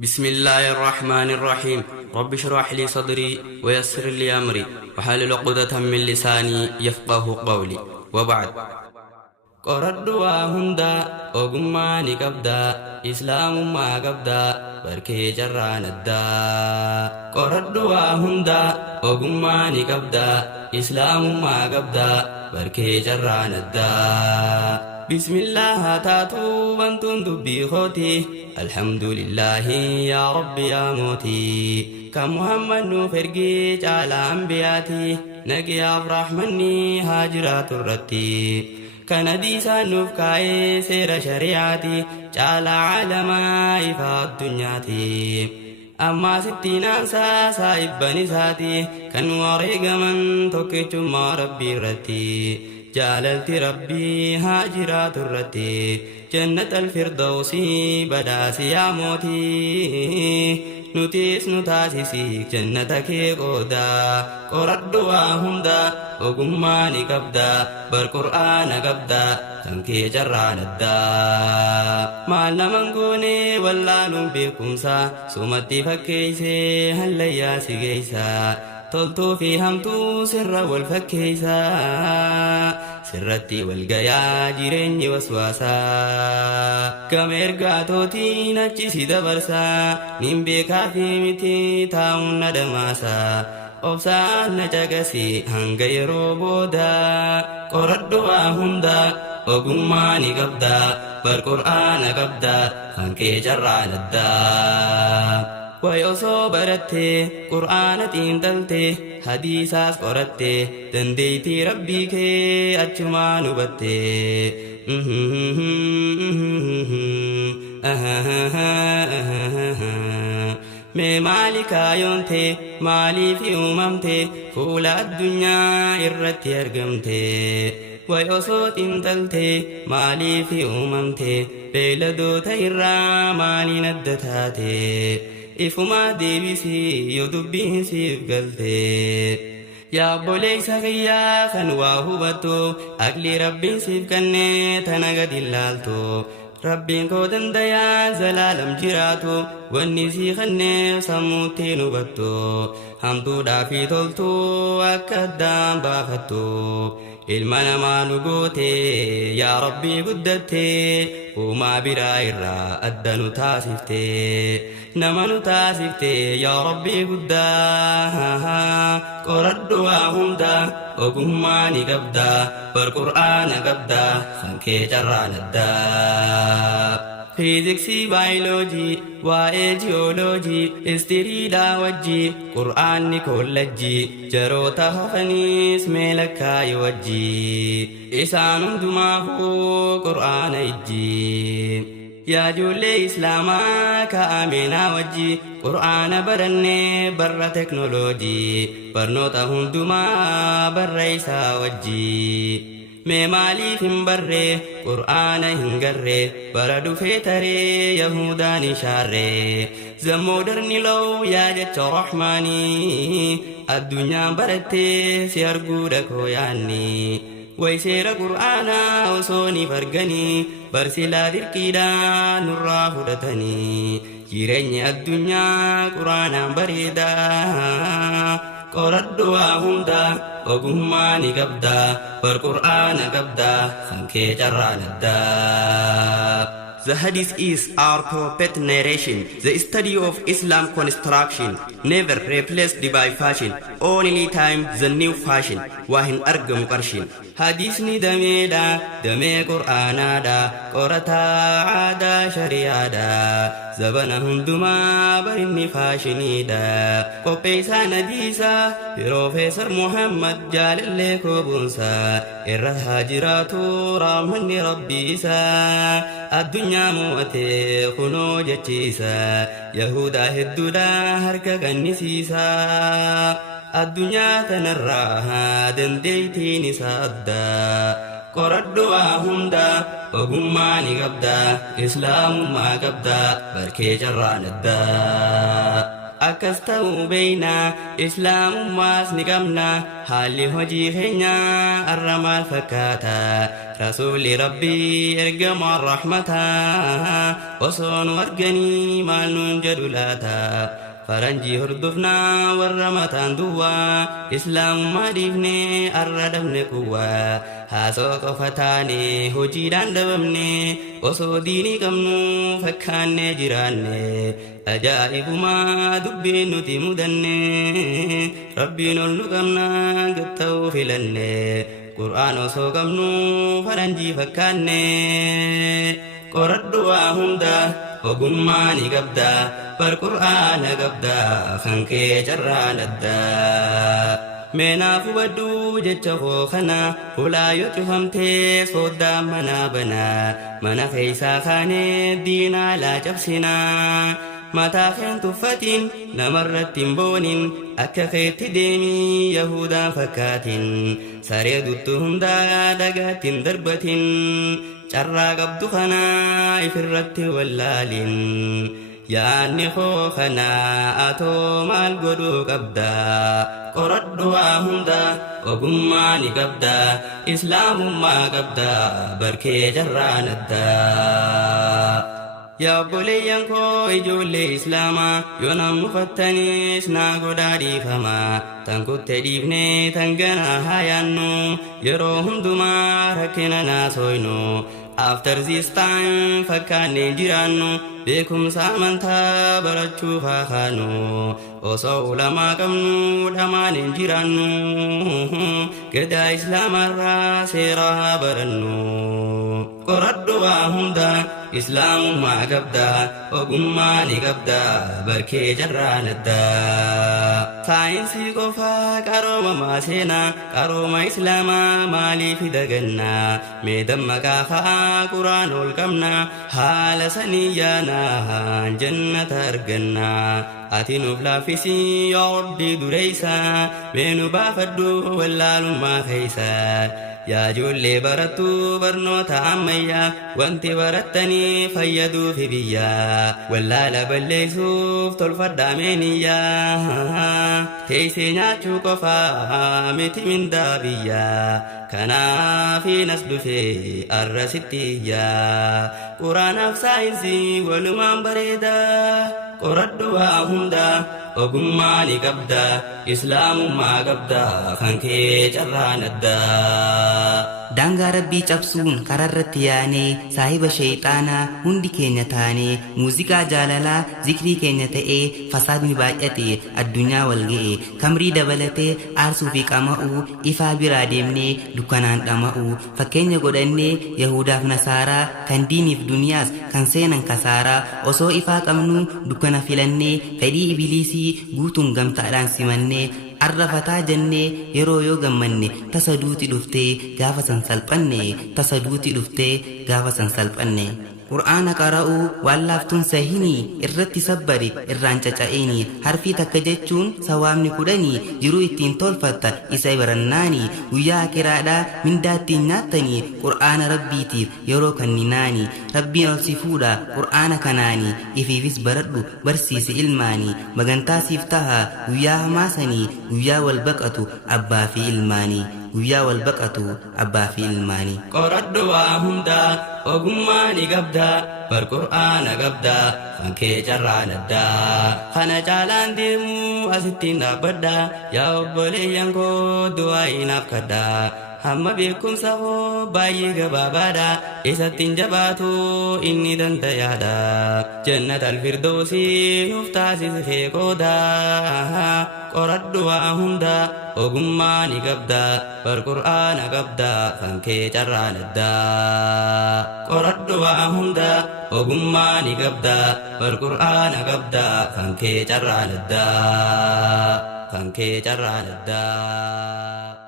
بسم الله الرحمن الرحيم رب اشرح لي صدري ويسر لي أمري وحلل عقدة من لساني يفقه قولي وبعد قردوا هندا أغماني قبدا إسلام ما قبدا بركي جران الدا قردوا هندا أغماني قبدا إسلام ما قبدا بركي جران الدا بسم الله تاتو بنتون دبي خوتي الحمد لله يا رب يا موتي كمحمد نفرقي على أنبياتي نقي أفرح مني هاجرات الرتي كنديسا نفكاي سير شريعتي على عالم إفا الدنياتي أما ستين أنسى سايب بنساتي كان وريق من توكيش ما ربي رتي جاللت ربي هاجرات الرتي جنة الفردوس بداسي يا موتي نتيس نتاسيسي جنتك قودا قردوا هندا وقماني قبدا بالقرآن قبدا تنكي جران الدا مالنا منقوني والله بكمسا سمتي فكيسي هليا سيجيسا طلتو في همتو سر والفكيسا سرتي والقيا جيريني وسواسا كميرقاتوتي نجسي دبرسا من بيكا في متي تاون ندماسا أفسان نجاقسي هنغيرو بودا قردوا هندا وقماني قبدا بالقرآن قبدا هنكي جران الدا ويوسو برتي قرآن تيندلتي حديثاس قرتي دنديتي ربي كي أجما نبتي مي مالكا يونتي مالي في أممتي فولا الدنيا إرتي أرقمتي ويوسو تيندلتي مالي في أممتي بيلدو تيرا مالي ندتاتي إفما ديبسي يدبين سيف قلتي يا بولي سغيا خنواه بطو أقلي ربي سيف كني تنغد اللالتو ربين كودن ديا زلالم جراتو والنسي خني سموتي نبطو همدو دافي تلتو أكدام بافتو ilmana maanu goote yaa rabbii guddatte uumaa biraa irraa adda nu taasifte nama nu taasifte yaa rabbii guddaa qoradhu waa hunda ogummaa ni qabda bar qur'aana qabda kan kee carraan addaa fiiziksii baayolojii waa'ee jiyoolojii istiriidhaa wajjii qur'aanni kollajjii jaroota hafaniis meelakkaayi wajjii isaan hundumaafuu qur'aana ijjii yaa ijoollee islaamaa ka'ameenaa wajjii qur'aana barannee barra teknooloojii barnoota hundumaa barra isaa wajjii mee maaliif hin barree qur'aana hin garree bara dhufee taree yahudaan ishaarree zammodarni low yaa jecha rahmaanii addunyaan barattee si arguudha koo yaanni way seera qur'aanaa osoo ni farganii barsilaa dirqiidhaan nurraa fudhatanii jireenyi addunyaa qur'aanaan bareedaa qoradhu waa hunda ogummaa ni qabda bar qur'aana qabda kan kee carraan addaa. The hadith is our prophet narration. The study of Islam construction never replaced by fashion. Only time the new fashion. Wahin argam qarshin. Hadithni dameeda dame qur'aanaada qorataa aadaa shari'aadha. Zabana hundumaa barinni faashiniidha. Qopheessaa nadiisaa Piroofeesar Muhammad jaalallee koobunsa irra haa jiraatu raamanni rabbi isaa addunyaa mo'atee kunoo jechiisa yahudaa hedduudhaa harka kennisiisa addunyaa tanarraa dandeettiin isaa addaa qoradhu waa hunda ogummaa ni qabda islaamummaa qabda barkee carraan addaa. أكستو بينا إسلام ماس نقمنا حالي هجي خينا الرمال فكاتا رسول ربي ارقم الرحمة وصون ورقني مال ننجد لاتا فرنجي هردفنا والرمتان دوا إسلام ما ديفني الردفن قوة هاسوك فتاني هجيدان دبمني وصو ديني كمنو فكاني جيراني أجائب ما دبين نتي مدني ربي نولو كمنا قطو فلني قرآن وصو كمنو فرنجي فكاني قردوا هندا وقماني قبدا بالقرآن قبدا خنكي جران الدا منا فودو جتشو خنا فلا يتفهمتي صودا منا بنا منا خيسا خاني دينا لا جبسنا متى خين تفتين نمرت بون أكا خيت ديمي يهودا فكاتين سريدتهم دا دقات دربة شرا قبدو خنا إفرت واللالين yaanni koo kana atoo maal godhuu qabda qoradhu waa hunda ogummaa ni qabda islaamummaa qabda barkee jarraan adda yaa obboleeyyan koo ijoollee islaamaa yoo nam mufattanis naa godhaa dhiifamaa tan kutte dhiifnee tan ganaa haa yaannu yeroo hundumaa rakkina naa sooynu after this time fakkaannee jiraannu beekumsa amantaa barachuuf haa kaanu osoo ulamaa qabnu dhamaan hin jiraannu gadaa islaamarraa seera haa barannu qoradhu waa hunda islaamummaa qabda ogummaa ni qabda barkee jarraan adda saayinsii qofaa qarooma maaseenaa qarooma islaamaa maaliif dagannaa mee dammaqaa ka'aa quraan ol qabna haala sanii yaanaa jannata argannaa ati nuuf laaffisii yoo ordii dureeysa mee nu baafadhu wallaalummaa keeysa yaa ijoollee barattu barnoota ammayyaa wanti barattanii fayyaduufi biyyaa wallaala balleessuuf tolfadhaa meeniyyaa teessee nyaachuu qofaa miti mindaa biyyaa kanaafiin as dhufee arrasitti iyyaa quraanaaf saayinsii walumaan bareedaa qoradhu waa hundaa ogummaa ni qabda islaamummaa qabda kan kee carraan addaa daangaa rabbii cabsuun kararratti yaanee saahiba shayxaanaa hundi keenya taanee muuziqaa jaalalaa zikrii keenya ta'ee fasaadni baay'ate addunyaa wal ga'e kamrii dabalatee aarsuu fi qama'uu ifaa biraa deemnee dukkanaan dhama'uu fakkeenya godhannee yahudaaf nasaaraa kan diiniif duniyaas kan seenan kasaaraa osoo ifaa qabnu dukkana filannee fedhii ibiliisii guutuun gamtaadhaan simannee arrafataa jennee yeroo yoo gammanne tasaduuti dhuftee gaafa san salphanne tasaduuti dhuftee gaafa san salphanne qur'aana qara'uu waan laaftuun sahinii irratti sabbari irraan caca'eenii harfii takka jechuun sawaamni kudhanii jiruu ittiin tolfatta isa barannaanii guyyaa akiraadhaa mindaattiin nyaattanii qur'aana rabbiitiif yeroo kanninaanii rabbiin ol si fuudha qur'aana kanaanii ifiifis baradhu barsiisi ilmaanii magantaa siif taha guyyaa hamaasanii guyyaa wal baqatu abbaa fi ilmaanii guyyaa wal baqatu abbaa fi ilmaanii qoradhu waa hundaa ogummaa ni qabda bar qur'aana qabda kan kee carraan addaa kana caalaan deemuu asittiin dhaabbadha yaa obboleeyyan koo du'aa inaaf kadhaa hamma beekumsa koo baay'ee gabaabaadha isattiin jabaatu inni dandayaadha jannatal firdoosii nuuf taasise qooda qoradhu waa hunda ogummaa ni qabda bar qur'aana qabda kan kee carraan addaa qoradhu waa hunda ogummaa ni qabda bar qur'aana qabda kan kee carraan addaa kan kee carraan addaa